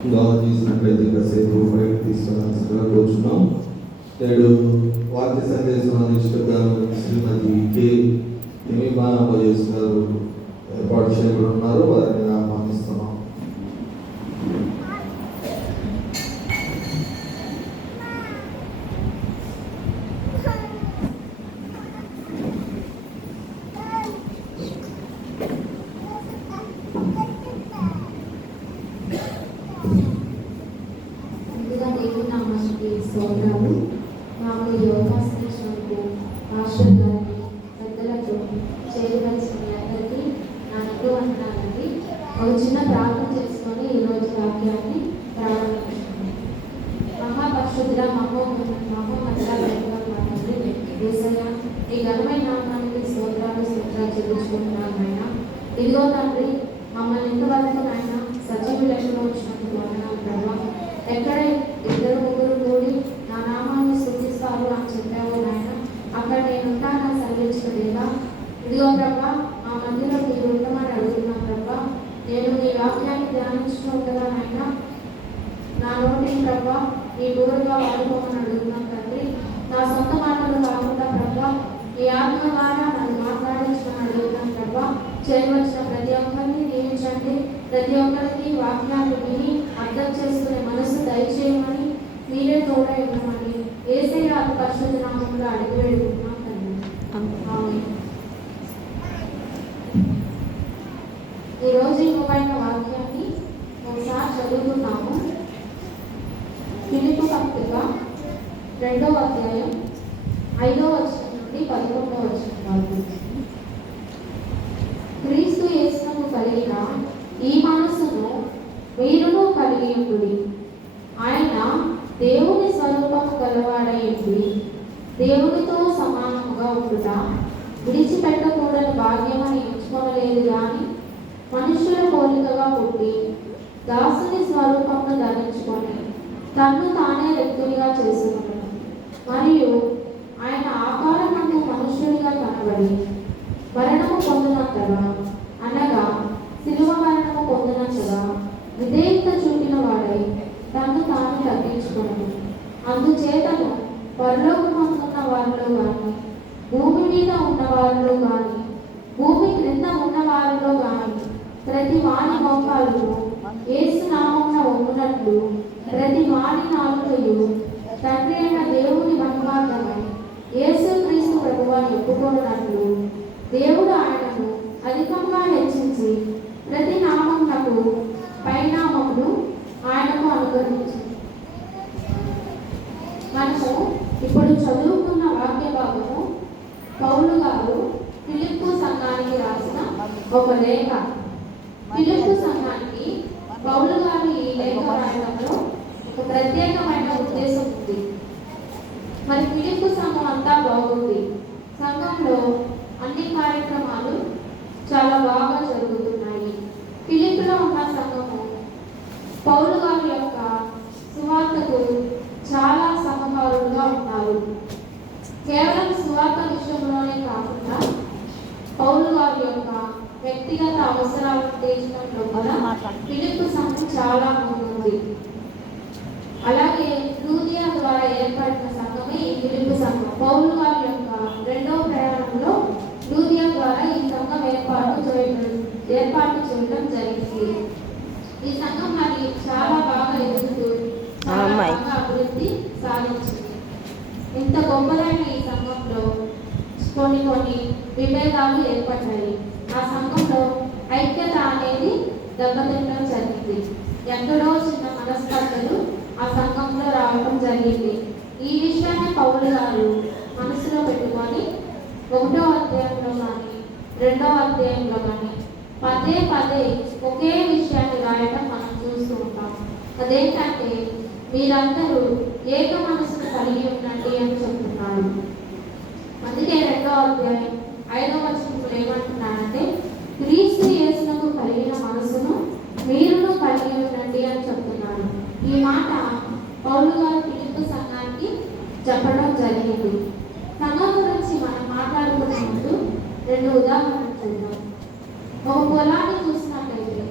చేసినట్లయితే కాసేపు బయట తీసుకురాల్సిందిగా కూర్చున్నాం. నేడు వాక్య సందేశం ఇష్టగాను శ్రీమతి కె బాబోజేస్ గారు ఏర్పాటు చేయబడి ఉన్నారు. వారిని ఆహ్వానిస్తున్నాం. సోదరాలు నాకు యోగాసన ఇచ్చినందుకు మాస్టర్ గారికి పెద్దలకు చేయవలసిన అందరికీ నా ఎంతో వందనాలండి. ఒక చిన్న ప్రార్థన చేసుకొని ఈరోజు వాక్యాన్ని ప్రారంభించాను. మహాపరిశుద్ధుల మహోన్నతుల యేసయ్య, ఈ ఘనమైన నామానికి స్తోత్రాలు చెల్లించుకుంటున్నాను నాయన. ఇదిగో తండ్రి, మమ్మల్ని ఇంతవరకు నాయన సజీవ లెక్కలో వచ్చినందుకు వందనాలు ప్రభావ. ఎక్కడ ఇద్దరు ముగ్గురు కూడి నా నామాన్ని స్తుతిస్తారు అని చెప్పావు నాయన, అక్కడ నేను ఉంటాను సర్వించలేదా. ఇదిగో ప్రభా, మా మధ్యలో మీరు ఉండమని అడుగుతున్నాను ప్రభా. నేను నీ వాక్యాన్ని ధ్యానించుకుంటున్నా నాయన, నా నోటిని ప్రభా నీ దూరంగా వాడుకోమని అడుగుతున్నాను తండ్రి. నా సొంత మాటలు కాకుండా ప్రభా ఈ ఆత్మ ద్వారా నన్ను మాట్లాడించమని అడుగుతున్నాను ప్రభా. చేయవలసిన ప్రతి ఒక్కరిని దీవించండి. ప్రతి ఒక్కరికి వాక్యాలు విని అర్థం చేసుకునే మనసు దయచేయమని, మీరే తోడై ఉండమని యేసయ్య అతి పరిశుద్ధ నామములో అడిగి వేడుకుంటున్నాం తండ్రి. ఈరోజు ఇవ్వబడిన వాక్యాన్ని ఒకసారి చదువుతున్నాము. ఫిలిప్పీ పత్రిక 2వ అధ్యాయం 5వ వచనం నుండి 11వ వచనం వరకు. క్రీస్తు యేసును కలిగిన ఈ మనసును మీరును కలిగి ఉండుడి. ఆయన దేవుని స్వరూపము గలవాడై ఉండి దేవునితో సమానముగా ఉండుట విడిచిపెట్టకూడని భాగ్యమని ఎంచుకోలేదు కానీ, మనుషుల పోలికగా పుట్టి దాసుని స్వరూపమును ధరించుకొని తన్ను తానే వ్యక్తునిగా చేసుకున్నాడు. మరియు ఆయన ఆకారమందు మనుష్యుడిగా కనబడి మరణము పొందినంతగా, అనగా శిలువ మరణము పొందినంతగా విధేయత చూపిన వాడై తను తాను తగ్గించుకున్నాడు. అందుచేతను పరలోకమందున్న వారిలో కానీ, భూమి మీద ఉన్న వారిలో కానీ, భూమి క్రింద ఉన్న వారిలో కానీ ప్రతి వాని మోకాలు యేసు నామమున వంగునట్లు, ప్రతి వాని నాలుకయు తండ్రి అయిన దేవుని మహిమార్థమై యేసు క్రీస్తు ప్రభువుని ఒప్పుకొనున్నట్లు దేవుడు ఆయనను అధికంగా హెచ్చించి ప్రతి నామమునకు పైనామమును ఆయనకు అనుగ్రహించింది. మనము ఇప్పుడు చదువుకున్న వాక్య భాగము పౌలు గారు ఫిలిప్పీ సంఘానికి రాసిన ఒక లేఖ. ఫిలిప్పీ సంఘానికి పౌలు గారు ఈ లేఖ రాయడంలో ఒక ప్రత్యేకమైన ఉద్దేశం ఉంది. మరి ఫిలిప్పీ సంఘం అంతా బాగుంది. సంఘంలో అన్ని కార్యక్రమాలు చాలా బాగా జరుగుతున్నాయి. ఫిలిప్పీలో ఉన్న సంఘము పౌలు గారి యొక్క సువార్తకు చాలా సహకారులుగా ఉన్నారు. కేవలం సువార్త విషయంలోనే కాకుండా పౌలు గారి యొక్క వ్యక్తిగత అవసరాలను తీర్చడంలో కూడా ఫిలిప్పీ సంఘం చాలా ముందుంది. అలాగే లూదియా ద్వారా ఏర్పడిన సంఘమే ఈ ఫిలిప్పీ సంఘం. పౌలు గారి యొక్క 2వ ప్రయాణంలో లూదియా ద్వారా ఈ సంఘం ఏర్పాటు చేయడం జరిగింది. ఈ సంఘం మరి చాలా బాగా ఎదుగుతూ చాలా బాగా అభివృద్ధి సాధించింది. ఇంత గొప్పదైన ఈ సంఘంలో కొన్ని విభేదాలు ఏర్పడ్డాయి. ఆ సంఘంలో ఐక్యత అనేది దెబ్బతినడం జరిగింది. ఎక్కడో చిన్న మనస్పర్ధలు ఆ సంఘంలో రావడం జరిగింది. ఈ విషయాన్ని పౌలు గారు మనసులో పెట్టుకొని 1వ అధ్యాయంలో కానీ 2వ అధ్యాయంలో కానీ పదే ఒకే విషయాన్ని రాయడం మనం చూస్తూ ఉంటాం. అదేంటంటే, మీరందరూ ఏక మనసును కలిగి ఉండండి అని చెప్తున్నాడు. అందుకే 2వ అధ్యాయం 5వ వచనంలో ఏమంటున్నాడంటే, క్రీస్తు యేసునకు కలిగిన మనసును మీరును కలిగి ఉండండి అని చెప్తున్నాడు. ఈ మాట పౌలు గారు ఫిలిప్పీ సంఘానికి చెప్పడం జరిగింది. సంఘం గురించి మనం మాట్లాడుకునే ముందు 2 ఉదాహరణలు చూద్దాం. ఒక పొలాన్ని చూసినట్లయితే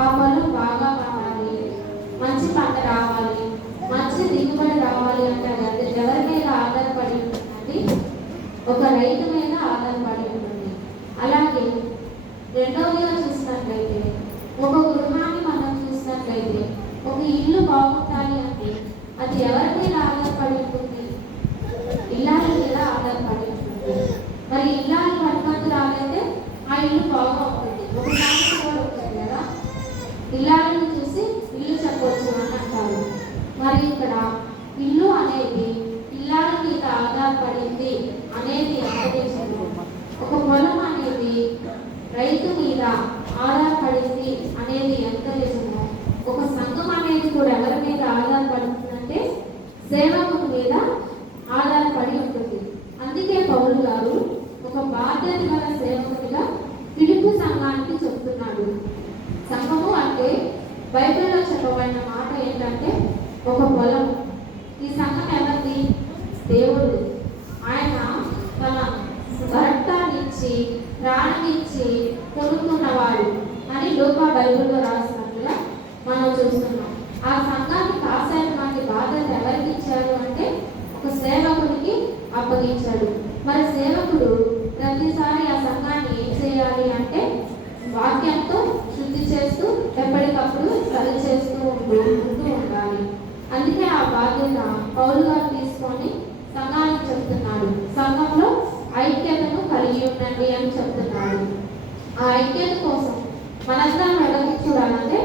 ఆ పొలం బాగా కావాలి, ఒక రైతు మీద ఆధారపడి ఉంటుంది. అలాగే రెండవదిగా చూసినట్లయితే ఒక గృహాన్ని మనం చూసినట్లయితే ఒక ఇల్లు బాగుండాలి అంటే అది ఎవరి మీద ఆధారపడి ఉంటుంది? ఇల్లాల మీద ఆధారపడి ఉంటుంది. మరి ఇల్లాలు పట్టుబడి రాలైతే ఆ ఇల్లు బాగా ఉంటుంది. ఒక నాన్న కూడా ఉంటుంది కదా, ఇల్లాలను చూసి ఇల్లు చెప్పవచ్చు అని అంటారు. మరి ఇక్కడ ఇల్లు అనేది ఇల్లాల మీద ఆధారపడింది అనేది ఎంత నిజమో, ఒక పొలం అనేది రైతు మీద ఆధారపడింది అనేది ఎంత నిజమో, ఒక సంఘం అనేది కూడా ఎవరి మీద ఆధారపడుతుందంటే సేవకుని మీద ఆధారపడి ఉంటుంది. అందుకే పౌలు గారు ఒక బాధ్యత గల సేవకునిగా ఫిలిప్పీ సంఘానికి చెప్తున్నాడు. సంఘము అంటే బైబిల్లో చెప్పబడిన మాట ఏంటంటే ఒక పొలం. ఈ సంఘం ఎవరిది? దేవుడు. ఆయన తన రక్తాన్నిచ్చి ప్రాణమిచ్చి కొనుక్కున్నవాడు అని లూకా బైబిల్లో రాసినట్లుగా మనం చూస్తున్నాం. ఆ సంఘాన్ని కాసేటువంటి బాధ్యత ఎవరికి ఇచ్చాడు అంటే ఒక సేవకుడికి అప్పగించాడు. మరి సేవకుడు ప్రతిసారి ఆ సంఘాన్ని ఏం చేయాలి అంటే వాక్యంతో శుద్ధి చేస్తూ ఎప్పటికప్పుడు సరి చేస్తూ ఉంటూ ఉండాలి. అందుకే ఆ బాధ్యత పౌలు గారు తీసుకొని సంఘానికి చెప్తున్నాడు. సంఘంలో ఐక్యతను కలిగి ఉండండి అని చెప్తున్నాడు. ఆ ఐక్యత కోసం మనందరం ఎవరికి చూడాలంటే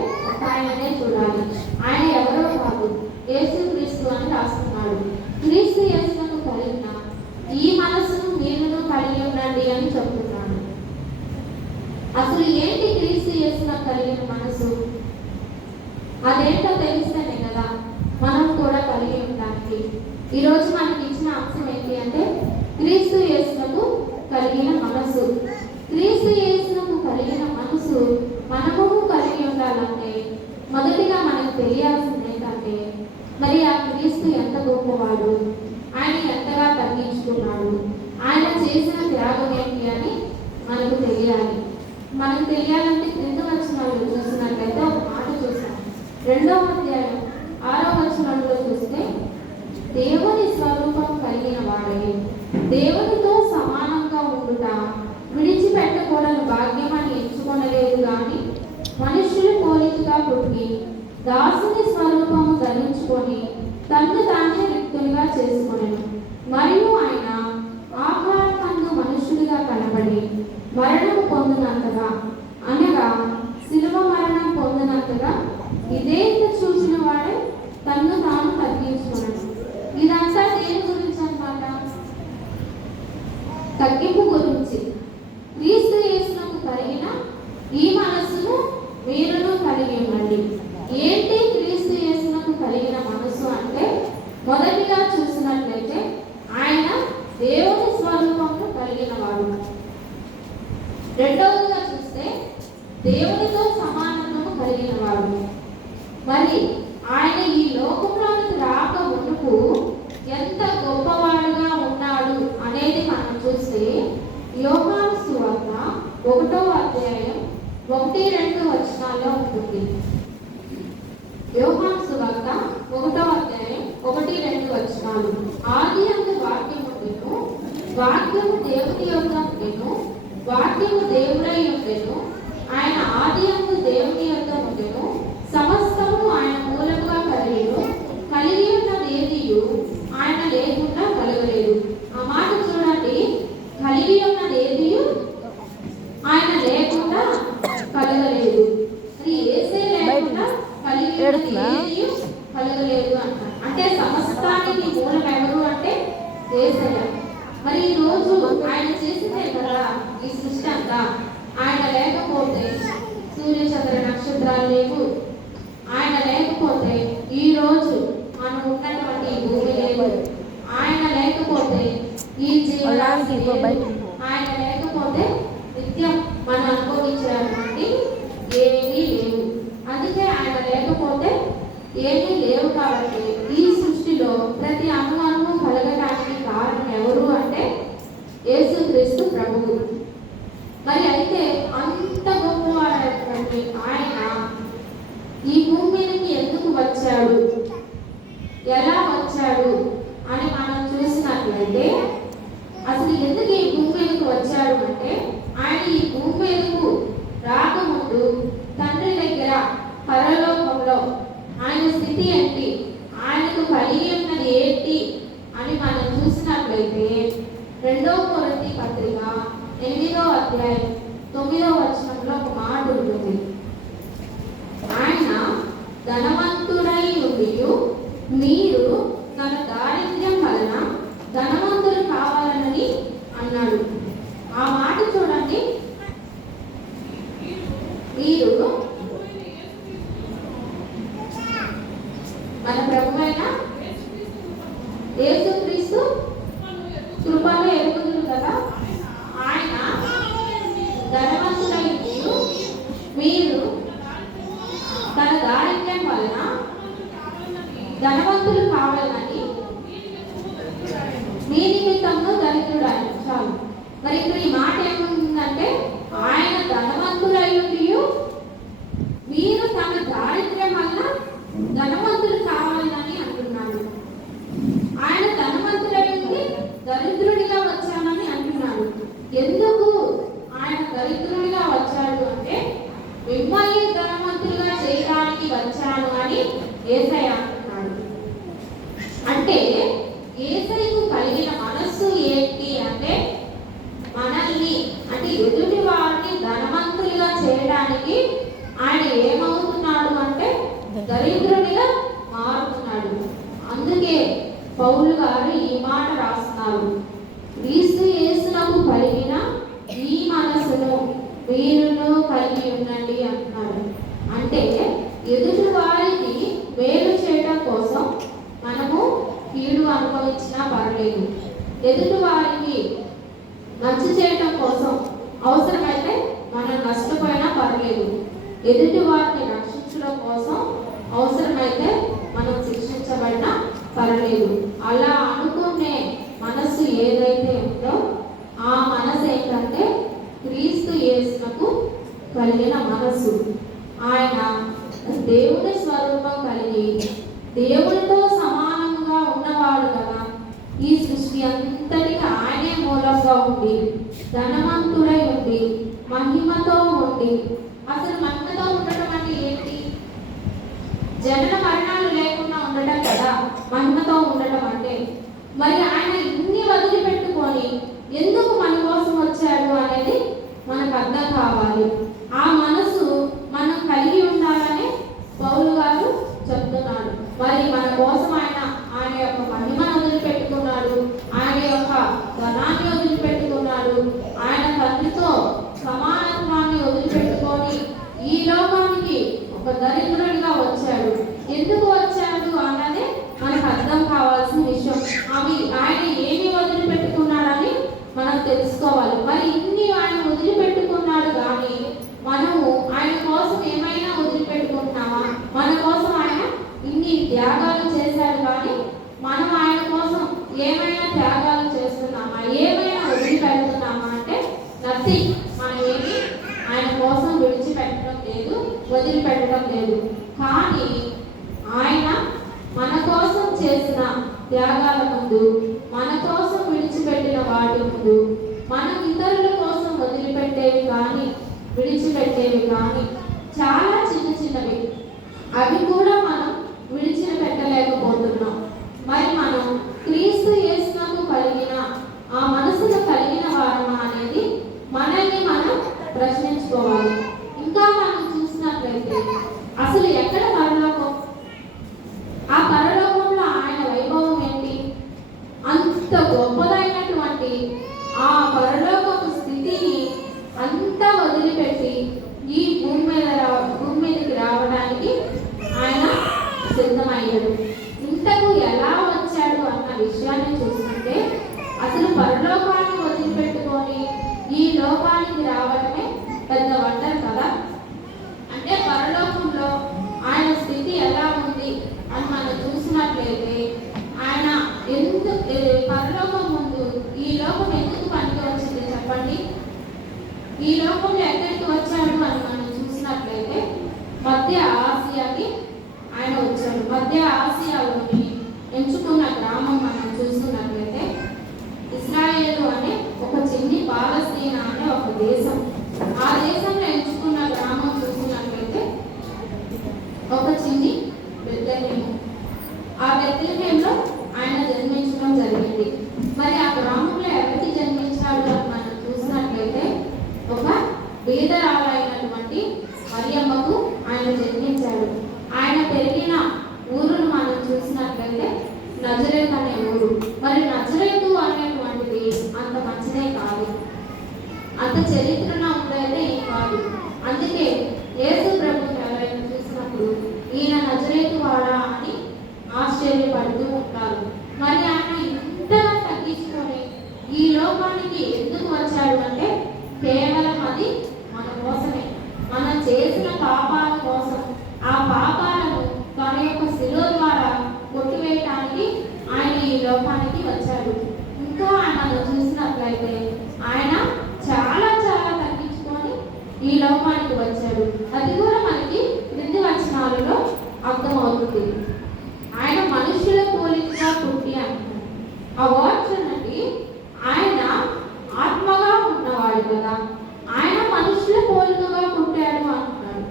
ఆయననే చూడాలి. ఆయన ఎవరో కాదు, యేసు క్రీస్తు అని రాస్తున్నాడు. క్రీస్తు యేసును కలిగిన ఈ మనసును మీరును కలిగి ఉండండి అని చెప్తున్నాడు. అసలు ఏంటి క్రీస్తు యేసును కలిగిన మనసు? అదేంటో తెలిస్తేనే కదా మనం కూడా కలిగి ఉండడానికి. ఈరోజు మనకి ఇచ్చిన అంశం ఏంటి అంటే క్రీస్తు యేసును కలిగిన మనసు. క్రీస్తు యేసును కలిగిన మనసు మనము కలిగి ఉండాలంటే మొదటిగా మనకు తెలియాల్సింది ఏంటంటే మరి ఆ క్రీస్తు ఎంత గొప్పవాడు, ఆయన ఎంతగా తగ్గించుకున్నాడు, ఆయన చేసిన త్యాగం ఏంటి అని మనకు తెలియాలి. మనకు తెలియాలంటే క్రింద వచనాల్లో చూసినట్లయితే ఒక మాట చూసాం. 2వ అధ్యాయం 6వ వచనంలో చూస్తే దేవుని స్వరూపం కలిగిన వాడే దేవునితో సమానంగా ఉండుట విడిచిపెట్టకూడని భాగ్యమని ఎంచుకొనలేదు కానీ మనుష్యులు పోలికగా పుట్టి దాసుని స్వరూపము ధరించుకొని తన్ను తానే రిక్తునిగా చేసుకొనెను. మరియు ఆయన ఆకారమందు మనుష్యుడిగా కనబడి మరణము పొందినంతగా, అనగా శిలువ మరణం పొందినంతగా ఇదే చూసిన వాడే తన్ను తాను తగ్గించుకున్నాడు. ఇదంతా దేని గురించి అన్నమాట? తగ్గింపు గురించి. క్రీస్తు యేసునకు కలిగిన ఈ మనస్సును మీరును కలిగి ఉండండి. ఏంటి క్రీస్తు యేసునకు కలిగిన మనసు అంటే మొదటిగా చూసినట్లయితే ఆయన దేవుని స్వరూపము కలిగిన వాడు. రెండవదిగా చూస్తే దేవునితో సమానత్వము కలిగిన వాడు. మరి ఆయన ఈ లోకంలోనికి రాక మునుపు ఎంత గొప్పవాడుగా ఉన్నాడు అనేది మనం చూస్తే యోహాను సువార్త 1వ అధ్యాయం 1-2 వచనాల్లో ఉంటుంది. యోహాను సువార్త 1వ అధ్యాయం 1-2 వచనాలు. ఆదియందు వాక్యము ఉండెను, వాక్యము దేవుని యొద్ద ఉండెను, వాక్యము దేవుడై ఉండెను, ఆయన ఆదియందు దేవుని యొద్ద ఉండెను, సమస్తము ఆయన మూలముగా కలిగెను, కలిగి ఉన్నదేదియు ఆయన లేకుండా కలగలేదు. ఆ మాట చూడండి, కలిగి ఉన్నదేదియు ఆయన లేకుండా కలగలేదు. అది యేసే లేకుండా కలిగి ఉన్నదేదియు కలగలేదు అంటారు. అంటే సమస్తానికి మూలం ఎవరు అంటే యేసయ్య. మరి ఈ రోజు ఆయన చేసిందే కదా ఈ సృష్టి అంతా. ఆయన లేకపోతే సూర్య చంద్ర నక్షత్రాలు లేవు. ఆయన లేకపోతే ఈ రోజు మనం ఉన్నటువంటి ఈ భూమి లేదు. ఆయన లేకపోతే ఈ జీవరాశి లేదు. ఆయన లేకపోతే నిత్యం మనం అనుభవించినటువంటి ఏమీ లేవు. అందుకే ఆయన లేకపోతే ఏమీ లేవు. కాబట్టి ఈ సృష్టిలో ప్రతి అణువు కలగడానికి కారణం ఎవరు అంటే యేసుక్రీస్తు ప్రభువు. మరి అయితే అంత గొప్పవాడైనటువంటి ఆయన ఈ భూమి మీదకి ఎందుకు వచ్చాడు, ఎలా వచ్చాడు అని మనం చూసినట్లయితే అసలు స్థితి ఏంటి, ఆయనకు కలిగి ఉన్నది ఏంటి అని మనం చూసినట్లయితే 2 కొరింథీ పత్రిక 8వ అధ్యాయం 9వ వచనంలో ఒక మాట ఉంటుంది. ఆయన ధనవంతుడై ఉండియు మీరు తన దారిద్ర్యం వలన ధనవంతులు కావాలనని అన్నాడు. ఆ మాట చూడండి. మీరు మన ప్రభువైన యేసుక్రీస్తు కృపను ఎరుగుదురు కదా, ఆయన ధనవంతుడై మీరు తన దారిద్ర్యం వలన ధనవంతులు కావాలని మీ నిమిత్తంలో దరిద్రుడాయన. చాలు. మరి ఇక్కడ ఈ మాట ఏముందంటే, ఆయన ధనవంతుడై మీరు తన దారిద్ర్యం వలన ధనవంతులు కావాలని అంటున్నాడు. ఆయన ధనవంతుడై దరిద్రుడిగా వచ్చానని అంటున్నాడు. ఎందుకు ఆయన దరిద్రుడిగా వచ్చాడు అంటే, మిమ్మల్ని ధనవంతులుగా చేయడానికి వచ్చాను అని యేసయ్య అంటున్నాడు. అంటే యేసయ్యకు కలిగిన మనస్సు ఏంటి అంటే, మనల్ని అంటే ఎదుటి వారిని ధనవంతులుగా చేయడానికి ఆయన ఏమవుతున్నాడు అంటే దరిద్రుడిగా మారుతున్నాడు. అందుకే పౌలు గారు ఈ మాట రాస్తున్నారు, క్రీస్తు యేసునకు కలిగిన ఈ మనసును మీరును కలిగి ఉండండి అంటున్నాడు. అంటే ఎదుటి వారికి మేలు చేయడం కోసం మనము కీడు అనుభవించినా పర్లేదు, ఎదుటి వారికి మంచి చేయడం కోసం అవసరమైతే మనం నష్టపోయినా పర్లేదు, ఎదుటి వారిని రక్షించడం కోసం అవసరమైతే మనం శిక్షించబడినా పర్లేదు. అలా అనుకునే మనస్సు ఏదైతే ఉందో ఆ మనసు ఏంటంటే క్రీస్తు యేసునకు కలిగిన మనస్సు. ఆయన దేవుని స్వరూపం కలిగి దేవునితో సమానంగా ఉన్నవాడు కదా. ఈ సృష్టి అంతటికి ఆయనే మూలంగా ఉండి ధనవంతుడై ఉండి మహిమతో ఉండి, అసలు మహిమతో ఉండటం అంటే ఏంటి? జనన మరణాలు లేకుండా ఉండటం కదా మహిమతో ఉండటం అంటే. మరి ఆయన ఇన్ని వదిలిపెట్టుకొని ఎందుకు మన కోసం వచ్చాడు అనేది మనకు అర్థం కావాలి. ఆ మనసు మనం కలిగి ఉండాలని పౌలు గారు చెప్తున్నాడు. మరి మన కోసం ఆయన యొక్క మహిమను వదిలిపెట్టుకున్నాడు, ఆయన యొక్క ధనాన్ని వదిలిపెట్టుకున్నాడు, ఆయన తండ్రితో సమానత్వాన్ని వదిలిపెట్టుకొని ఈ లోకానికి ఒక దరిద్రుడిగా వచ్చాడు. ఎందుకు వచ్చాడు అన్నదే మనకు అర్థం కావాల్సిన విషయం. ఆయన ఏమి వదిలిపెట్టుకున్నాడని మనం తెలుసుకోవాలి. మరి ఇన్ని ఆయన వదిలిపెట్టుకున్నాడు కానీ మనము ఆయన కోసం ఏమైనా వదిలిపెట్టుకుంటున్నామా? మన కోసం ఆయన ఇన్ని త్యాగాలు చేశాడు కానీ మనం ఆయన కోసం ఏమైనా త్యాగాలు చేస్తున్నామా? ఏమైనా వదిలిపెడుతున్నామా అంటే నథింగ్. మనం ఏమి ఆయన కోసం విడిచిపెట్టడం లేదు, వదిలిపెట్టడం లేదు. కానీ ఆయన మన కోసం చేసిన త్యాగాల ముందు, మన కోసం విడిచిపెట్టిన వాటి ముందు, మనం ఇతరుల కోసం వదిలిపెట్టేవి కానీ విడిచిపెట్టేవి కానీ చాలా చిన్న చిన్నవి, అవి కూడా మనం విడిచిపెట్టలేకపోతున్నాం. మరి మనం క్రీస్తు యేసునకు కలిగిన ఆ మనసును కలిగిన వారమా అనేది మనల్ని మనం ప్రశ్నించుకోవాలి. ఇంకా మనం చూసినట్లయితే అసలు ఎక్కడ పరలోకం? ఆ పరలోకంలో ఆయన వైభవం ఏంటి? అంత గొప్పదైనటువంటి ఆ పరలోకపు స్థితిని అంతా వదిలిపెట్టి ఈ భూమి మీదకి రావడానికి ఆయన సిద్ధమయ్యాడు. ఇంతకు ఎలా వచ్చాడు అన్న విషయాన్ని చూస్తుంటే అసలు పరలోకాన్ని వదిలిపెట్టుకొని ఈ లోకానికి రావడమే పెద్ద వండర్ కదా. అంటే పరలోకంలో ఆయన స్థితి ఎలా ఉంది అని మనం చూసినట్లయితే ఆయన ఎందుకు పరలోకం ముందు ఈ లోకం ఎందుకు పనికి వచ్చింది చెప్పండి? ఈ లోకంలో ఎక్కడికి వచ్చాడు అని మనం చూసినట్లయితే మధ్య ఆసియాకి ఆయన వచ్చాడు. మధ్య ఆసియాలోని ఎంచుకున్న గ్రామం మనం చూసుకున్నట్లయితే ఇస్రాయేలు అనే ఒక చిన్ని పాలస్తీనా అనే ఒక దేశం. ఆ దేశంలో ఎంచుకున్న గ్రామం చూసినట్లయితే ఒక చిన్ని బెత్లెహేము. నజరేతు అనే ఊరు. మరి నజరేతు అనేటువంటిది అంత మంచిదే కాదు, అంత చరిత్రన ఉండేదే ఏం కాదు. అందుకే యేసు ప్రభుని ఎవరైనా చూసినప్పుడు ఈయన నజరేతు వాడా అని ఆశ్చర్యపడుతూ ఉంటారు. మరి ఆయన ఇంతగా తగ్గించుకొని ఈ లోకానికి ఎందుకు వచ్చాడు అంటే కేవలం అది మన కోసమే, మనం చేసిన పాపాల కోసం, ఆ పాపాలను తన యొక్క శిలువ ద్వారా కొట్టివేయటానికి ఆయన ఈ లోకానికి వచ్చాడు. ఇంకా మనం చూసినట్లయితే ఆయన చాలా చాలా తగ్గించుకొని ఈ లోకానికి వచ్చాడు. అది కూడా మనకి క్రింది వచనాలలో అర్థమవుతుంది. ఆయన మనుషుల పోలికగా పుట్టి అంటారు. ఆ వర్డ్ చూడండి, ఆయన ఆత్మగా ఉన్నవాడు కదా, ఆయన మనుషుల పోలికగా పుట్టాడు అంటున్నాడు.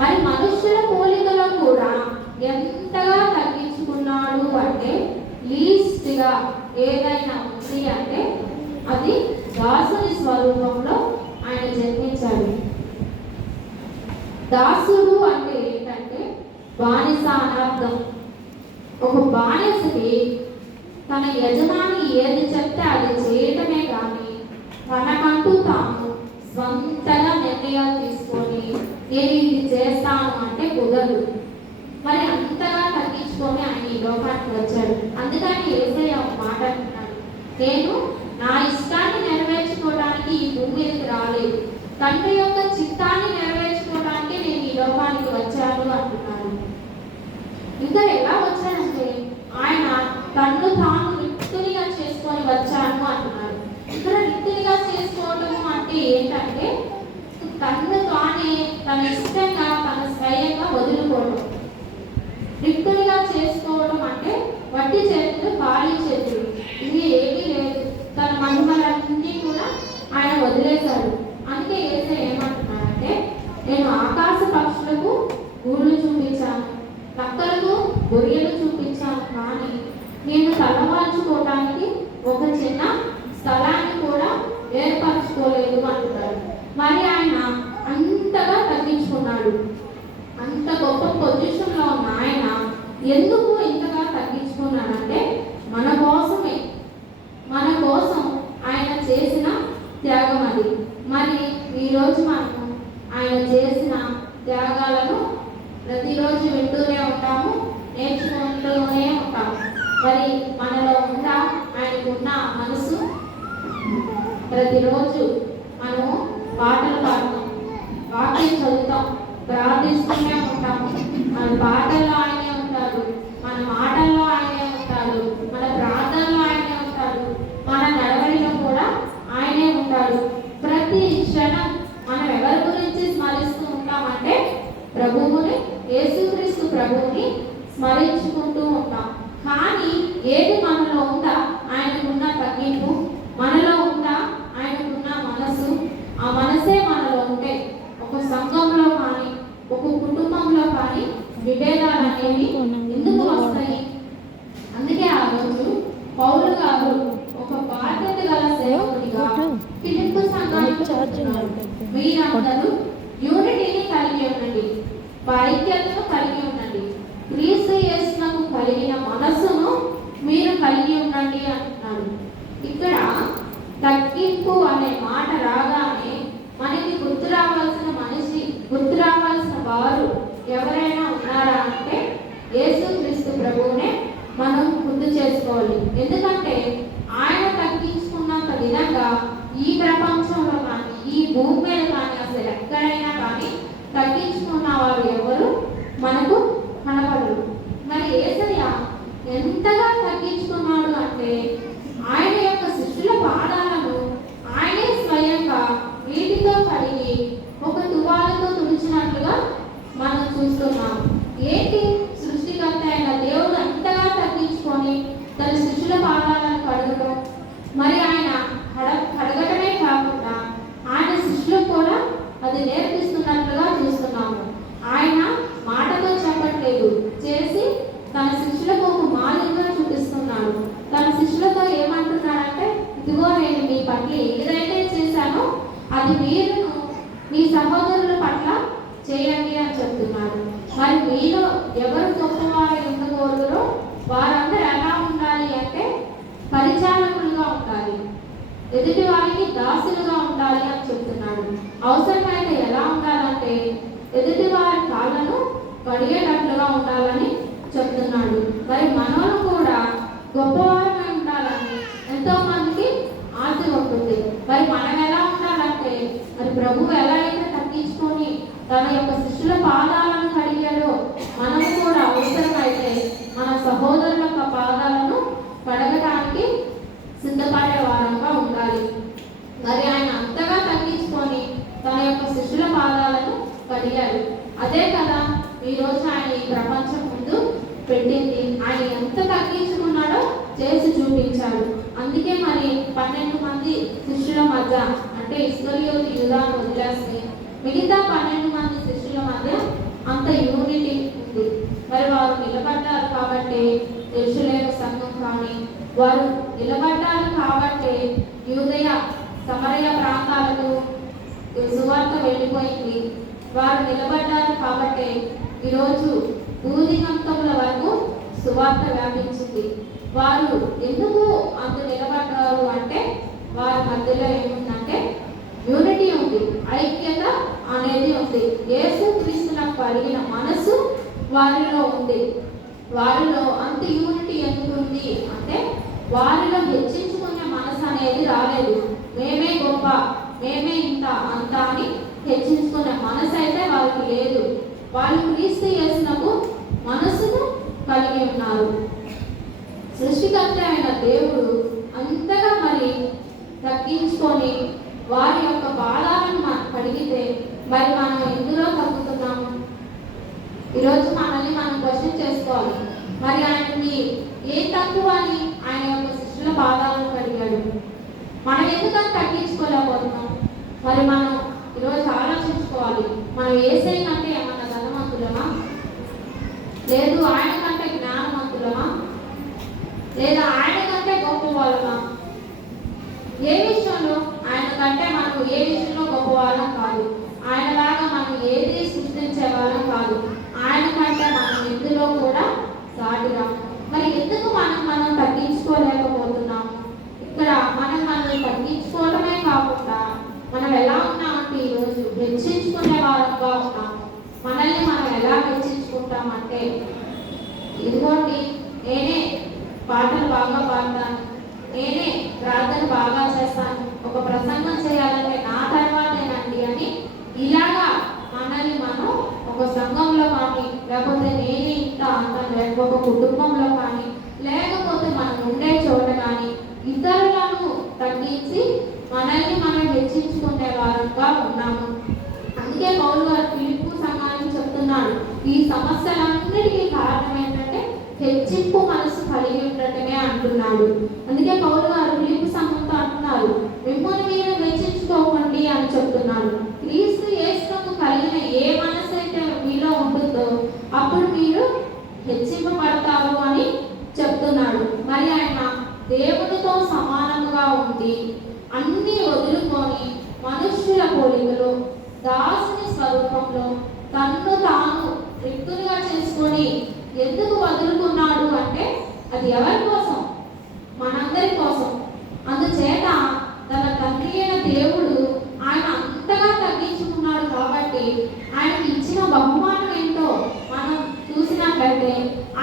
మరి మనుషుల పోలికలో కూడా ఎంతగా తగ్గించుకున్నాడు అంటే లీస్ట్ గా ఏదైనా ఉంది అంటే అది దాసుని స్వరూపంలో ఆయన జన్మించాడు. దాసుడు అంటే ఏంటంటే బానిస అనర్థం. ఒక బానిసకి తన యజమాని ఏది చెప్తే అది చేయటమే కానీ తనకంటూ తాను స్వంతగా నిర్ణయాలు తీసుకొని నేను ఇది చేస్తాను అంటే కుదరదు. మరి అంతగా తగ్గించుకొని ఆయన ఈ లోకానికి వచ్చాడు. అందుకని యేసయ్య ఒక మాట అంటున్నాడు, నేను నా ఇష్టాన్ని నెరవేర్చుకోవడానికి ఈ భూమి మీదకి రాలేదు, తండ్రి యొక్క చిత్తాన్ని నెరవేర్చుకోవడానికి నేను ఈ లోకానికి వచ్చాను అంటున్నాడు. ఇంకా ఎలా వచ్చాడంటే ఆయన తన్ను తాను రిక్తునిగా చేసుకొని వచ్చాను అంటున్నాడు. ఇక్కడ రిక్తునిగా చేసుకోవటము అంటే ఏంటంటే తన్ను తానే తన ఇష్టంగా తన స్వయంగా వదులుకోవడం. రిక్తునిగా చేసుకోవడం అంటే వట్టి చేతులు ఖాళీ చేతులు, ఇది ఏమీ లేదు, తన మహిమలన్నీ కూడా ఆయన వదిలేశాడు. అందుకే యేసయ్య ఏమంటున్నాడంటే నేను ఆకాశ పక్షులకు గూళ్ళు చూపించాను, నక్కలకు గొర్రెలు చూపించాను, కానీ నేను తలవాల్చుకోవడానికి ఒక చిన్న స్థలాన్ని కూడా ఏర్పరచుకోలేదు అంటున్నాడు. మరి ఆయన అంతగా తగ్గించుకున్నాడు. అంత గొప్ప పొజిషన్లో ఉన్న ఆయన ఎందుకు ఇంతగా తగ్గించుకున్నాడంటే మన కోసమే, మన కోసం ఆయన చేసిన త్యాగం అది. మరి ఈరోజు మనము ఆయన చేసిన త్యాగాలను ప్రతిరోజు వింటూనే ఉంటాము, నేర్చుకుంటూనే ఉంటాము. మరి మనలో ఉన్న ఆయనకున్న మనసు ప్రతిరోజు మనము పాటలు పాడతాం, వాక్యం చదువుతాం, ప్రార్థిస్తూనే ఉంటాము. మన పాటల్లో ఆయనే ఉంటాడు, మన మాటల్లో ఆయనే ఉంటాడు, మన ప్రార్థనలో ఆయనే ఉంటాడు, మన నడవడిలో కూడా ఆయనే ఉంటాడు. ప్రతి క్షణం మనం ఎవరి గురించి స్మరిస్తూ ఉంటామంటే ప్రభువుని, యేసుక్రీస్తు ప్రభువుని స్మరించుకుంటూ ఉంటాం. కానీ ఏది మనలో ఉందా ఆయనకున్న తగ్గింపు, మనలో ఉందా ఆయనకున్న మనసు, ఆ మనసే మనలో ఉంటే ఒక సంఘంలో కానీ ఒక కుటుంబంలో కానీ విభేదాలు అనేవి ఎందుకు వస్తాయి? అందుకే ఆ రోజు పౌలు గారు ఒక బాధ్యత గల సేవకుడిగా ఫిలిప్పీ సంఘానికి చెప్తున్నారు, మీరందరూ యూనిటీని కలిగి ఉండండి, ఐక్యతను కలిగి ఉండండి, క్రీస్తు యేసునకు కలిగిన మనస్సును మీరు కలిగి ఉండండి అంటున్నాడు. ఇక్కడ తగ్గింపు అనే మాట రాగానే మనకి గుర్తు రావాల్సిన మనిషి, గుర్తు రావాల్సిన వారు ఎవరైనా ఉన్నారా అంటే యేసుక్రీస్తు ప్రభువునే మనం గుర్తు చేసుకోవాలి. ఎందుకంటే ఆయన తగ్గించుకున్నంత విధంగా ఈ ప్రపంచంలో కానీ ఈ భూమి మీద కానీ అసలు ఎక్కడైనా కానీ తగ్గించుకున్న వారు ఎవరు మనకు కనపడరు. మరి యేసయ్య ఎంతగా తగ్గించుకున్నాడు అంటే ఆయన యొక్క శిష్యుల పాదాలను ఆయనే స్వయంగా నీటితో కడిగి ఒక తువాలుతో తుడిచినట్లుగా మనం చూస్తున్నాం. ఏంటి సృష్టికర్త అయిన దేవుడు అంతగా తగ్గించుకొని తన శిష్యుల పాదాలను కడగడం, మరి ఆయన కడగటమే కాకుండా ఆయన శిష్యులకు కూడా అది నేర్పిస్తున్నట్లుగా చూస్తున్నాము. ఆయన మాటతో చెప్పట్లేదు, చేసి తన శిష్యులకు ఒక మాదిరిగా చూపిస్తున్నాడు. తన శిష్యులతో ఏమంటున్నాడంటే ఇదిగో నేను మీ పట్ల ఏదైతే చేశానో అది మీరును మీ సహోదరుల పట్ల చేయండి అని చెప్తున్నాడు. మరి మీలో ఎవరు గొప్పవారు ఉండకూడదో వారు ఎదుటి వారికి దాసులుగా ఉండాలి అని చెప్తున్నాడు. అవసరమైతే ఎలా ఉండాలంటే ఎదుటి వారి కాళ్ళను కడిగేటట్లుగా ఉండాలని చెప్తున్నాడు. మరి మనలో కూడా గొప్పవారమై ఉండాలని ఎంతో మందికి ఆశ ఉంటుంది. మరి మనం ఎలా ఉండాలంటే మరి ప్రభువు ఎలా అయితే తగ్గించుకొని తన యొక్క శిష్యుల పాదాలను కడిగాడో మనం కూడా అవసరమైతే మన సహోదరుల యొక్క పాదాలను కడగటానికి సిద్ధపడే వారంగా ఉండాలి. మరి ఆయన అంతగా తగ్గించుకొని తన యొక్క శిష్యుల పాదాలను కడిగాడు. అదే కదా ఈరోజు ఆయన ఈ ప్రపంచం ముందు పెట్టింది. ఆయన ఎంత తగ్గించుకున్నాడో చేసి చూపించాడు. అందుకే మరి 12 మంది శిష్యుల మధ్య అంటే ఇస్కరియోతు యూదాను వదిలేస్తే మిగతా 12 మంది శిష్యుల మధ్య అంత యూనిటీ ఉంది. మరి వారు నిలబడ్డారు కాబట్టి యెరూషలేము సంఘం కానీ వారు నిలబడ్డారు కాబట్టి యూదయ సమరయ ప్రాంతాలకు సువార్త వెళ్ళిపోయింది. వారు నిలబడ్డారు కాబట్టి ఈరోజు భూదిగంతముల వరకు సువార్త వ్యాపించింది. వారు ఎందుకు అంత నిలబడ్డారు అంటే వారి మధ్యలో ఏముందంటే యూనిటీ ఉంది, ఐక్యత అనేది ఉంది. యేసు క్రీస్తునకు కలిగిన మనసు వారిలో ఉంది. వారిలో అంత యూనిటీ ఎందుకు ఉంది అంటే వారిలో హెచ్చించుకునే మనసు అనేది రాలేదు. మేమే గొప్ప, మేమే ఇంత అంత అని హెచ్చించుకునే మనసు అయితే వారికి లేదు. వాళ్ళు క్రీస్తు యేసునకు మనసును కలిగి ఉన్నారు. సృష్టికర్త అయిన దేవుడు అంతగా మరి తగ్గించుకొని వారి యొక్క పాదాలను మనం కడిగితే మరి మనం ఎందులో తగ్గుతున్నాము? ఈరోజు మనల్ని మనం క్వశ్చన్ చేసుకోవాలి. మరి ఆయనకి ఏ తక్కువ అని ఆయన యొక్క శిష్యుల పాదాలను కడిగాడు. మనం ఎందుకని తగ్గించుకోలేకపోతున్నాం? మరి మనం ఈరోజు ఆలోచించుకోవాలి. మనం యేసయ్య కంటే ఏమన్నా ధనవంతులమా? లేదు ఆయన కంటే జ్ఞానవంతులమా? లేదా ఆయన కంటే గొప్ప వాళ్ళమా? ఏ విషయంలో ఆయన కంటే మనం ఏ విషయంలో గొప్ప వాళ్ళం కాదు. ఆయనలాగా మనం ఏది సృష్టించే వాళ్ళం కాదు. ఆయన కంటే మనం ఎందులో కూడా సాటిరా. మరి ఎందుకు మనం తగ్గించుకోలేకపోతున్నాము? ఇక్కడ మనల్ని తగ్గించుకోవడమే కాకుండా మనం ఎలా ఉన్నామంటే ఈరోజు హెచ్చించుకునే వారంగా ఉన్నాము. మనల్ని మనం ఎలా హెచ్చించుకుంటామంటే ఇదిగోండి నేనే పాటలు బాగా పాడతాను, నేనే ప్రార్థన బాగా చేస్తాను, ఒక ప్రసంగం చేయాలంటే నా తర్వాతేనండి అని ఇలాగా మనల్ని మనం ఒక సంఘంలో కానీ లేకపోతే నేనే ఇంత అంటాను, లేకపోతే ఒక కుటుంబంలో కానీ లేకపోతే మనం ఉండే చోట కానీ ఇతరులను తగ్గించి మనల్ని మనం హెచ్చించుకునే వారంగా ఉన్నాము. అందుకే పౌలు గారు ఫిలిప్పీ సంఘానికి చెప్తున్నాడు, ఈ సమస్యలన్నిటికీ కారణం ఏంటంటే హెచ్చింపు మనసు కలిగి ఉండటమే అంటున్నాడు. అందుకే పౌలు గారు ఫిలిప్పీ సంఘంతో అంటున్నారు, మిమ్మల్ని మీరు హెచ్చించుకోకండి అని చెప్తున్నాడు. క్రీస్తు యేసుకు కలిగిన ఏ మనసు అయితే మీలో ఉంటుందో అప్పుడు మీరు హెచ్చింపబడతారు అని చెప్తున్నాడు. మరి ఆయన దేవునితో సమానముగా ఉండి అన్ని వదులుకొని మనుష్యుల పోలికలో దాసుని స్వరూపంలో తన్ను తాను రిక్తునిగా చేసుకొని ఎందుకు వదులుకున్నాడు అంటే అది ఎవరి కోసం? మనందరి కోసం. అందుచేత తన తండ్రి అయిన దేవుడు ఆయన అంతగా తగ్గించుకున్నాడు కాబట్టి ఆయనకి ఇచ్చిన బహుమానం ఏంటో మనం చూసినట్లయితే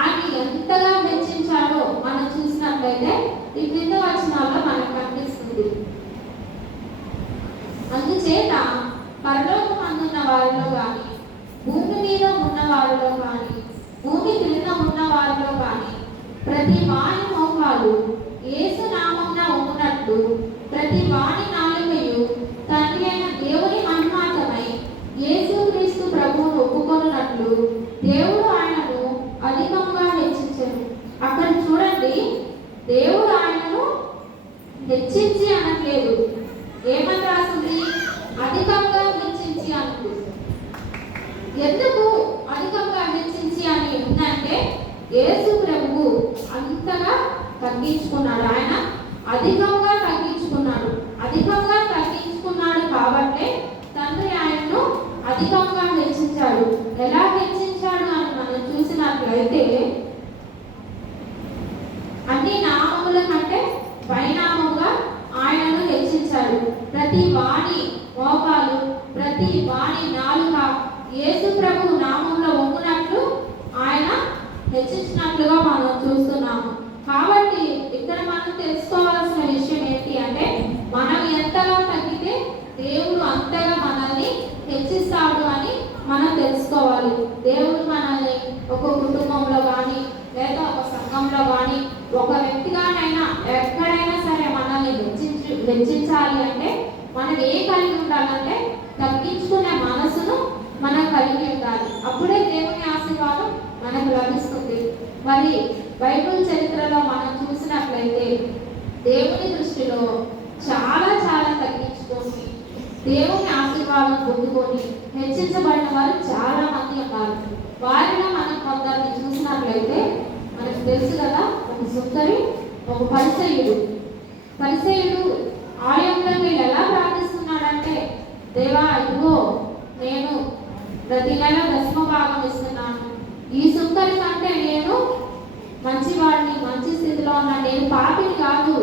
ఆయన ఎంతగా హెచ్చించాడో మనం చూసినట్లయితే ఈ క్రింద వచనాల్లో మనకు కనిపిస్తుంది. అందుచేత పరలోకమందున్న వారిలో కానీ భూమి మీద ఉన్న వారిలో కానీ భూమి క్రింద ఉన్న వారిలో కానీ ప్రతి వాని మోకాలు యేసు నామమున ఉన్నట్లు ప్రతి వాని నాలుకయు తండ్రి అయిన దేవుని మహిమార్థమై యేసుక్రీస్తు ప్రభువును ఒప్పుకొనున్నట్లు దేవుడు ఆయనను అధికముగా హెచ్చించెను. అక్కడ చూడండి, దేవుడు ఆయనను హెచ్చించి అనట్లేదు. ఏమని రాస్తుంది? అధికంగా హెచ్చించి అనుకుంది. ఎందుకు అధికంగా హెచ్చించి అని ఉందంటే యేసు ప్రభువు అంతగా తగ్గించుకున్నాడు. ఆయన అధికంగా తగ్గించుకున్నాడు. అధికంగా తగ్గించుకున్నాడు కాబట్టి తండ్రి ఆయనను అధికంగా హెచ్చించాడు. ఎలా హెచ్చించాడు అని మనం చూసినట్లయితే అన్ని నామముల కంటే పైనామముగా ఆయనను హెచ్చించాడు. హెచ్చించినట్లుగా మనం చూస్తున్నాము. కాబట్టి ఇక్కడ మనం తెలుసుకోవాల్సిన విషయం ఏంటి అంటే, మనం ఎంతగా తగ్గితే దేవుడు అంతగా మనల్ని హెచ్చిస్తాడు అని మనం తెలుసుకోవాలి. దేవుడు మనల్ని ఒక కుటుంబంలో కానీ లేదా ఒక సంఘంలో కానీ ఒక వ్యక్తిగానైనా ఎక్కడైనా సరే మనల్ని హెచ్చించాలి అంటే మనం కలిగి ఉండాలంటే తగ్గించుకునే మనసును మనం కలిగి ఉండాలి. అప్పుడే దేవుని ఆశీర్వాదం మనకు లభిస్తుంది. మరి బైబిల్ చరిత్రలో మనం చూసినట్లయితే దేవుని దృష్టిలో చాలా చాలా తగ్గించుకొని దేవుని ఆశీర్వాదం పొందుకొని హెచ్చించబడిన వారు చాలా మంది ఉన్నారు. వారిలో మనం కొందరిని చూసినట్లయితే మనకు తెలుసు కదా, ఒక సుందరి, ఒక పరిసయ్యుడు ఆలయంలోకి ఎలా ప్రార్థిస్తున్నాడంటే, దేవా ఇదిగో నేను ప్రతి నెల 10వ భాగం ఇస్తున్నాను. ఈ సుందరి కంటే నేను మంచివాడిని, మంచి స్థితిలో ఉన్నా, నేను పాపిని కాదు,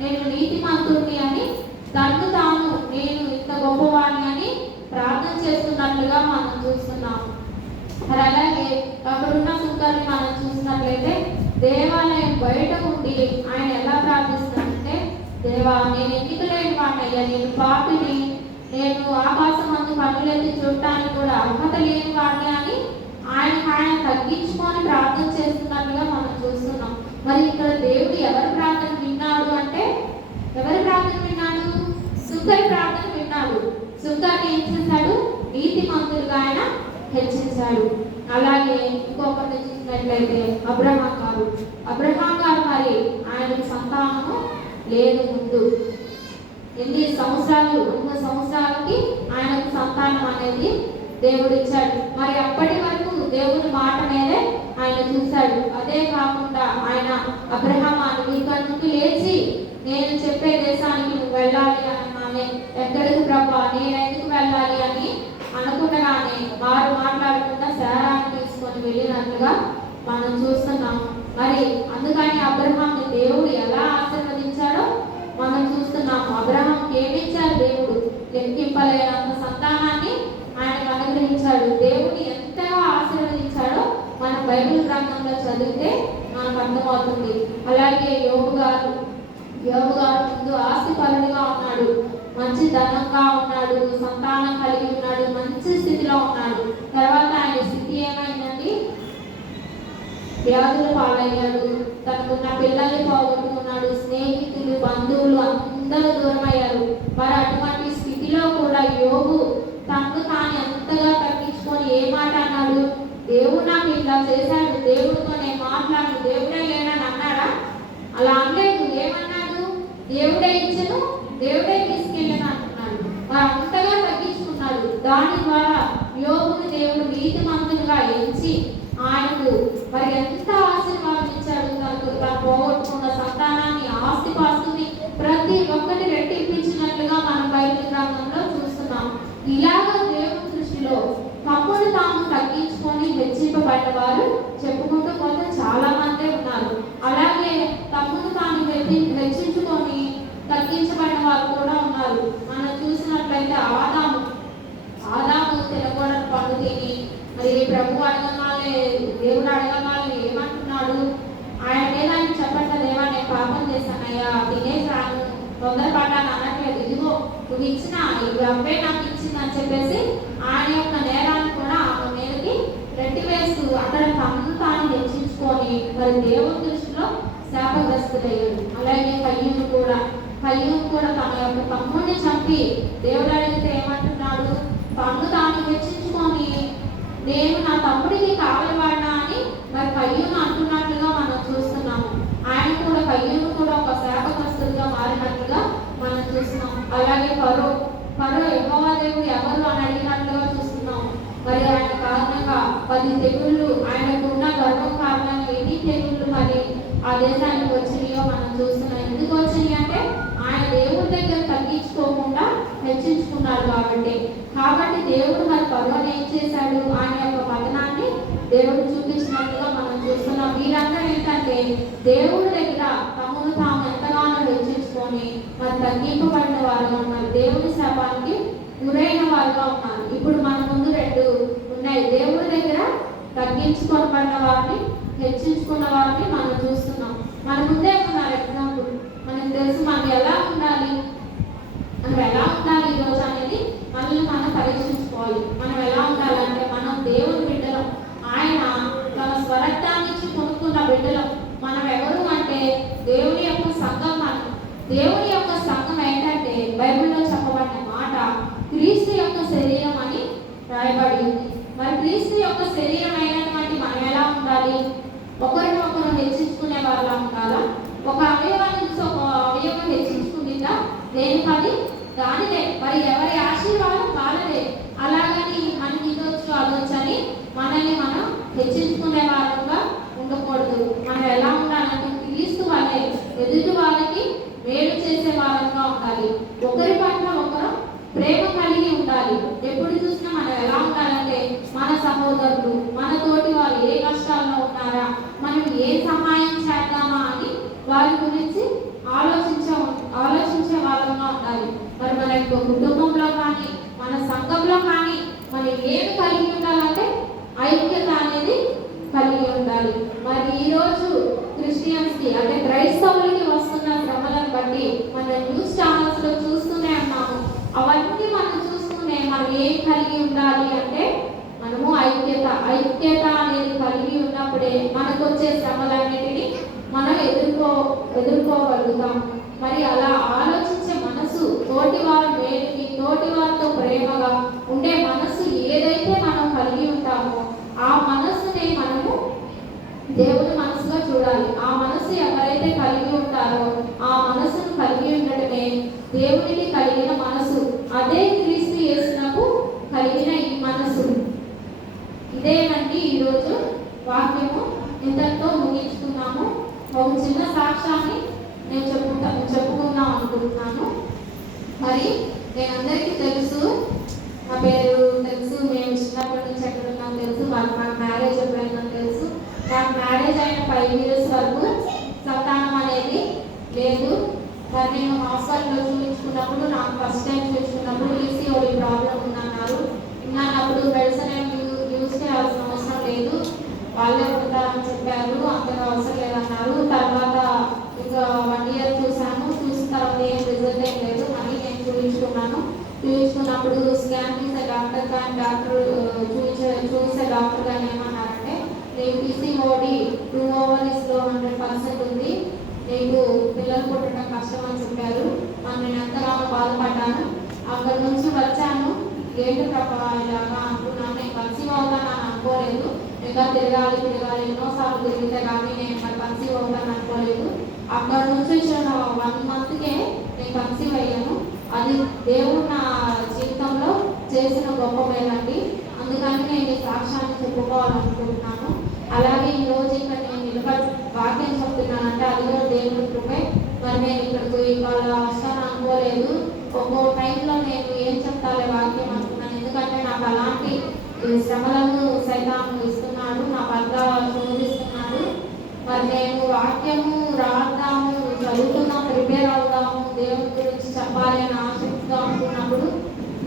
నేను నీతిమంతుడిని అని తను తాను నేను ఇంత గొప్పవాడిని అని ప్రార్థన చేస్తున్నట్లుగా మనం చూస్తున్నాము. మరి అలాగే అక్కడున్న సుందరిని మనం చూసినట్లయితే దేవాలయం బయట ఉండి ఆయన ఎలా ప్రార్థిస్తున్నాడంటే, దేవా నేను ఎన్నిక లేని వాడినయ్యా, నేను పాపిని, నేను ఆకాశం అందు కన్నులెత్తి చూడటానికి కూడా అర్హత లేని వాడిని అని ఆయన తగ్గించుకొని ప్రార్థన చేస్తున్నట్లుగా మనం చూస్తున్నాం. మరి ఇక్కడ దేవుడు ఎవరి ప్రార్థన విన్నాడు అంటే, ఎవరి ప్రార్థన విన్నాడు? సుందరి ప్రార్థన విన్నాడు. సుందరిని ఏం చేశాడు? నీతిమంతులుగా ఆయన హెచ్చించాడు. అలాగే ఇంకొకరిని చూసినట్లయితే అబ్రహాం గారు మరి ఆయనకు సంతానము లేదు. ముందు 8 సంవత్సరాలకి ఆయనకు సంతానం అనేది దేవుడు ఇచ్చాడు. మరి అప్పటి వరకు దేవుని మాట మీదే ఆయన చూశాడు. అదే కాకుండా ఆయన అబ్రహామాను ఇక్కడ నుండి లేచి నేను చెప్పే దేశానికి నువ్వు వెళ్ళాలి అనగానే, ఎక్కడికి ప్రభా, నేను ఎందుకు వెళ్ళాలి అని అనుకుంటగానే వారు మాట్లాడకుండా శారాన్ని తీసుకొని వెళ్ళినట్లుగా మనం చూస్తున్నాం. మరి అందుకని అబ్రహాంని దేవుడు ఎలా ఆశీర్వదించాడో మనం చూస్తున్నాము. అబ్రహాంకి ఏమిచ్చారు? దేవుడు లెక్కింపలేనంత సంతానాన్ని ఆయనకు అనుగ్రహించాడు. దేవుడు ఎంతగా ఆశీర్వదించాడో మన బైబిల్ గ్రంథంలో చదివితే మనకు అర్థమవుతుంది. అలాగే యోబు గారు ముందు ఆస్తిపరుడుగా ఉన్నాడు, మంచి ధనంగా ఉన్నాడు, సంతానం కలిగి ఉన్నాడు, మంచి స్థితిలో ఉన్నాడు. తర్వాత ఆయన స్థితి ఏమైందండి? వ్యాధుల పాలయ్యాడు, తనకున్న పిల్లల్ని పోగొట్టుకున్నాడు, స్నేహితులు, బంధువులు అందరూ దూరం అయ్యారు. మరి అటువంటి స్థితిలో కూడా యోబు తనకు తాను ఎంతగా తగ్గించుకొని ఏ మాట అన్నాడు? దేవుడు నాకు ఇలా చేశాడు, దేవుడితో నేను మాట్లాడు, దేవుడే లేనని అన్నాడా? అలా అనలేదు. ఏమన్నాడు? దేవుడే ఇచ్చను, దేవుడే తీసుకెళ్ళను అంటున్నాడు. మరి అంతగా తగ్గించుకున్నాడు. దాని ద్వారా యోబుని దేవుడు నీతిమంతునిగా ఎంచి ఆయనకు మరి ఎంత ఆశీర్వాదం ఇచ్చాడు. తను పోగొట్టుకున్న సంతానాన్ని, ఆస్తిపాస్తుని ప్రతి ఒక్కటి రెట్టింపించినట్లుగా మనం బైబిల్ గ్రంథంలో చూస్తున్నాం. ఇలాగా దేవుని దృష్టిలో తమ్ముడు తాము తగ్గించుకొని హెచ్చింపబడ్డ వారు చెప్పుకుంటూ పోతే చాలా మంది ఉన్నారు. అలాగే తమ్ముడు తాను హెచ్చించుకొని తగ్గించబడిన వారు కూడా ఉన్నారు. మనం చూసినట్లయితే ఆదాము తినకూడని పండు తిని మరి ప్రభు అడగగానే, దేవుడు అడగగానే ఏమంటున్నాడు? ఆయన మీద ఆయన చెప్పట్ల, దేవా నేను పాపం చేశానయ్యా, తినేసాను, తొందరపడ్డాను అనట్లేదు. ఇదిగో నువ్వు ఇచ్చిన ఈ అబ్బాయి నాకు ఇచ్చింది అని చెప్పేసి ఆయన యొక్క నేరాన్ని కూడా ఆమె మీదకి రెట్టివేస్తూ అక్కడ తనను తాను హెచ్చించుకొని మరి దేవుని దృష్టిలో శాపగ్రస్తులయ్యాడు. అలాగే కయ్యూను కూడా తన యొక్క తమ్ముడిని చంపి దేవుడు అడిగితే ఏమంటున్నాడు? తను తాను హెచ్చించుకొని నేను నా తమ్ముడికి కావలవాడినా అని మరి కయ్యూను అంటున్నట్లుగా మనం చూస్తున్నాము. కయ్యూను కూడా ఒక శాపగ్రస్తుడిగా మారినట్లుగా మనం చూస్తున్నాం. అలాగే ఫరో యెహోవా దేవుడు ఎవరు అని అడిగినట్లుగా చూస్తున్నాము. మరి ఆయన కారణంగా 10 తెగుళ్ళు, ఆయనకు ఉన్న గర్వం కారణంగా ఎన్ని తెగుళ్ళు మరి ఆ దేశానికి వచ్చినాయో మనం చూస్తున్నాం. ఎందుకు వచ్చినాయి అంటే ఆయన దేవుడి దగ్గర తగ్గించుకోకుండా హెచ్చించుకున్నాడు కాబట్టి దేవుడు మరి ఫరోని ఏం చేశాడు? ఆయన యొక్క పతనాన్ని దేవుడు చూపించినట్లుగా మనం చూస్తున్నాం. వీరందరూ ఏంటంటే దేవుడి దగ్గర తమను తాము ఎంతగానో హెచ్చించుకొని మరి తగ్గింపబడిన వారుగా ఉన్నారు, దేవుని శాపానికి గురైన వారుగా ఉన్నారు. ఇప్పుడు మన ముందు 2 ఉన్నాయి. దేవుడి దగ్గర తగ్గించుకోబడిన వారిని, హెచ్చించుకున్న వారిని మనం చూస్తున్నాం. మన ముందే ఉన్నారు ఎగ్జాంపుల్. మనకు తెలుసు మనం ఎలా ఉండాలి ఈరోజు అనేది మనల్ని మనం పరీక్షించుకోవాలి. మనం ఎలా ఉండాలంటే మనం దేవుని బిడ్డలం. ఆయన తన స్వరక్తాన్ని ఇచ్చి కొనుక్కున్న బిడ్డలం. మనం ఎవరు అంటే దేవుని యొక్క సంఘం. దేవుని యొక్క సంఘం ఏంటంటే బైబిల్లో చెప్పబడిన మాట క్రీస్తు యొక్క శరీరం అని రాయబడి ఉంది. మరి క్రీస్తు యొక్క శరీరం అయినటువంటి మనం ఎలా ఉండాలి? ఒకరినొకరు హెచ్చించుకునే వాళ్ళ ఉండాలా? ఒక అవయవాన్ని చూసి ఒక అవయవం హెచ్చించుకుంటుందా? దేనికది దానిదే. మరి ఎవరి ఆశీర్వాదం వాళ్ళదే. అలాగని మనకి ఇదొచ్చు అదొచ్చు అని మనల్ని మనం హెచ్చించుకునే వాళ్ళంగా ఉండకూడదు. మనం ఎలా ఉండాలంటే క్రీస్తు వాళ్ళే ఎదుటి వాళ్ళకి మేలు చేసే వాళ్ళంగా ఉండాలి. ఒకరి పట్ల ఒకరు ప్రేమ కలిగి ఉండాలి. ఎప్పుడు చూసినా మనం ఎలా ఉండాలంటే మన సహోదరులు, మన తోటి వాళ్ళు ఏ కష్టాల్లో ఉన్నారా, మనం ఏ సహాయం చేద్దామా అని వారి గురించి ఆలోచించే వాళ్ళంగా ఉండాలి. మరి మన యొక్క కుటుంబంలో కానీ మన సంఘంలో కానీ మనం ఏమి కలిగి ఉండాలంటే ఐక్యత అనేది కలిగి ఉండాలి. మరి ఈరోజు క్రిస్టియన్స్కి అంటే క్రైస్తవులకి వస్తున్న శ్రమలను బట్టి మన న్యూస్ ఛానల్స్ లో చూస్తూనే ఉన్నాము. అవన్నీ మనం చూస్తూనే మనం ఏం కలిగి ఉండాలి అంటే మనము ఐక్యత అనేది కలిగి ఉన్నప్పుడే మనకు వచ్చే శ్రమలన్నిటినీ మనం ఎదుర్కోగలుగుతాం. మరి అలా ఆలోచించే మనసు, తోటి వారి మేలుకి, తోటి వారితో ప్రేమగా ఉండే మనసు ఏదైతే మనం కలిగి ఉంటామో ఆ మనసుని మనము దేవుని మనసుగా చూడాలి. ఆ మనసు ఎవరైతే కలిగి ఉంటారో ఆ మనసును కలిగి ఉండటమే దేవునికి కలిగిన మనసు. అదే క్రీస్తు యేసునకు కలిగిన ఈ మనసు. ఇదేనండి ఈరోజు వాక్యము. ఇంతటితో ముగించుకున్నాము. ఒక చిన్న సాక్ష్యాన్ని నేను చెప్పుకుందాం అనుకుంటున్నాను. మరి నేను అందరికీ తెలుసు, నా పేరు తెలుసు, మేము చిన్నప్పటి నుంచి ఎక్కడ ఉన్నాం తెలుసు, నాకు మ్యారేజ్ ఎప్పుడైనా తెలుసు. నాకు మ్యారేజ్ అయిన 5 years వరకు సంతానం అనేది లేదు. మరి నేను హాస్పిటల్లో చూపించుకున్నప్పుడు, నాకు ఫస్ట్ టైం చూపించుకున్నప్పుడు PCOD ప్రాబ్లం ఉందన్నారు. అప్పుడు మెడిసిన్ యూజ్ చేయాల్సిన అవసరం లేదు, వాళ్ళే ఉంటారని చెప్పారు, అంతగా అవసరం లేదన్నారు. తర్వాత ఇంకా 1 year చూసాను. చూసిన తర్వాత ఏం రిజల్ట్ ఏం లేదు. మళ్ళీ నేను చూపించుకున్నప్పుడు స్కాన్ తీసే డాక్టర్ కానీ ఏమన్నారంటే నీకు PCOD 2 ovaries-లో 100% ఉంది, నీకు పిల్లలు పుట్టడం కష్టం అని చెప్పారు. మరి నేను ఎంతగానో బాధపడ్డాను. అక్కడి నుంచి వచ్చాను. ఏంటి ప్రభావ ఇలాగా అనుకున్నాను. నేను కన్సీవ్ అవుతానని అనుకోలేదు. ఇంకా తిరగాలి ఎన్నోసార్లు తిరిగితే కానీ నేను మరి కన్సీవ్ అవుతాను అనుకోలేదు. అక్కడ నుంచి 1 month-కే నేను కన్సీవ్ అయ్యాను. అది దేవుడు నా జీవితంలో చేసిన గొప్ప మేలండి. అందుకని నేను ఈ సాక్ష్యాన్ని చెప్పుకోవాలనుకుంటున్నాను. అలాగే ఈరోజు ఇక్కడ నేను నిలబడి వాక్యం చెప్తున్నానంటే అది కూడా దేవుడి కృపే. మరి నేను ఇక్కడికి ఇవాళ వస్తాను అనుకోలేదు. ఒక్కో టైంలో నేను ఏం చెప్తాలే వాక్యం అనుకున్నాను. ఎందుకంటే నాకు అలాంటి శ్రమలను సైతాను ఇస్తున్నాడు, నా పట్ల శోధిస్తున్నాడు. మరి నేను వాక్యము రాద్దాము, చదువుతున్నాం, ప్రిపేర్ అవుదాము, దేవుని గురించి చెప్పాలి అని ఆసక్తిగా అనుకున్నప్పుడు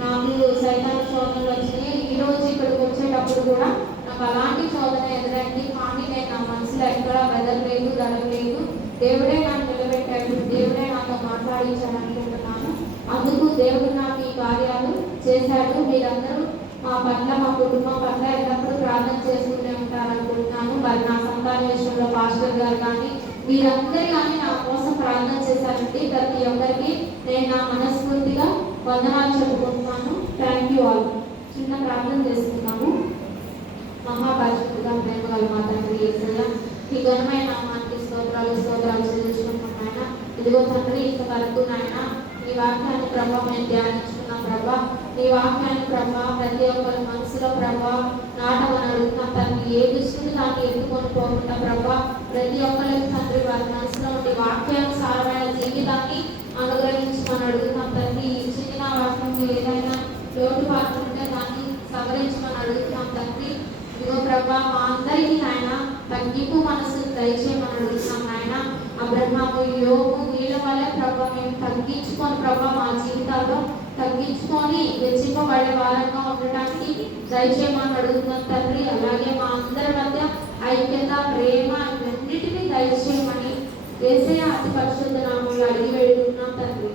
నాకు సైతాను శోధనలు వచ్చినాయి. ఈరోజు ఇక్కడికి వచ్చేటప్పుడు కూడా నాకు అలాంటి శోధన ఎదురైంది. కానీ నేను నా మనసులో ఎక్కడా వెదరలేదు, గడవలేదు. దేవుడే నన్ను నిలబెట్టాడు, దేవుడే నాతో మాట్లాడించాడు అనుకుంటున్నాను. అందుకు దేవుడు నాకు ఈ కార్యాలు చేశాడు. మీరందరూ మా పట్ల, మా కుటుంబం పట్ల ఎల్లప్పుడూ ప్రార్థన చేసుకుంటూ ఉంటారనుకుంటున్నాను. మరి నా సంతాన విషయంలో పాస్టర్ గారు కానీ మీరందరూ కానీ నా కోసం ప్రార్థన చేశారండి. ప్రతి ఒక్కరికి నేను నా మనస్ఫూర్తిగా వందనాలు చెప్పుకుంటున్నాను. Thank you all. చిన్న ప్రార్థన చేసుకున్నాము. మహాపరిశుద్ధిగా ప్రేమ గల మా తండ్రి యేసయ్య, ఈ ఘనమైన నామానికి స్తోత్రాలు చెల్లించుకుంటున్నాం నాయన. ఇదిగో తండ్రి, ఇంతవరకు నాయన నీ వాక్యాన్ని ప్రభావ మేము ధ్యానించుకున్నాం ప్రభా. నీ వాక్యాన్ని ప్రభా ప్రతి ఒక్కరి మనసులో ప్రభా నాటమని అడుగుతున్నాం తండ్రి. ఏ దృష్టిని దాన్ని ఎత్తుకొని పోకుండా ప్రభా ప్రతి ఒక్కరికి తండ్రి వారి మనసులో ఉండే వాక్యానుసారమైన జీవితాన్ని అనుగ్రహించమని అడుగుతున్నాం తండ్రి. ఈ చిన్న వాక్యంలో ఏదైనా లోటుపాట్లు ఉంటే దాన్ని సవరించమని అడుగుతున్నాం తండ్రి. ఇదిగో ప్రభా మా అందరికీ నాయన తగ్గింపు మనసు దయచేయమని అడుగుతున్నాం నాయన. అబ్రహాము, యోబు వీళ్ళ వల్ల ప్రభా మేము తగ్గించుకొని ప్రభా మా జీవితాల్లో తగ్గించుకొని హెచ్చింపబడే వారంగా ఉండటానికి దయచేయమని అడుగుతున్నాం తండ్రి. అలాగే మా అందరి మధ్య ఐక్యత, ప్రేమ ఇవన్నిటినీ దయచేయమని యేసయ్య అతి పరిశుద్ధ నామములో అడిగి వేడుకుంటున్నాం తండ్రి.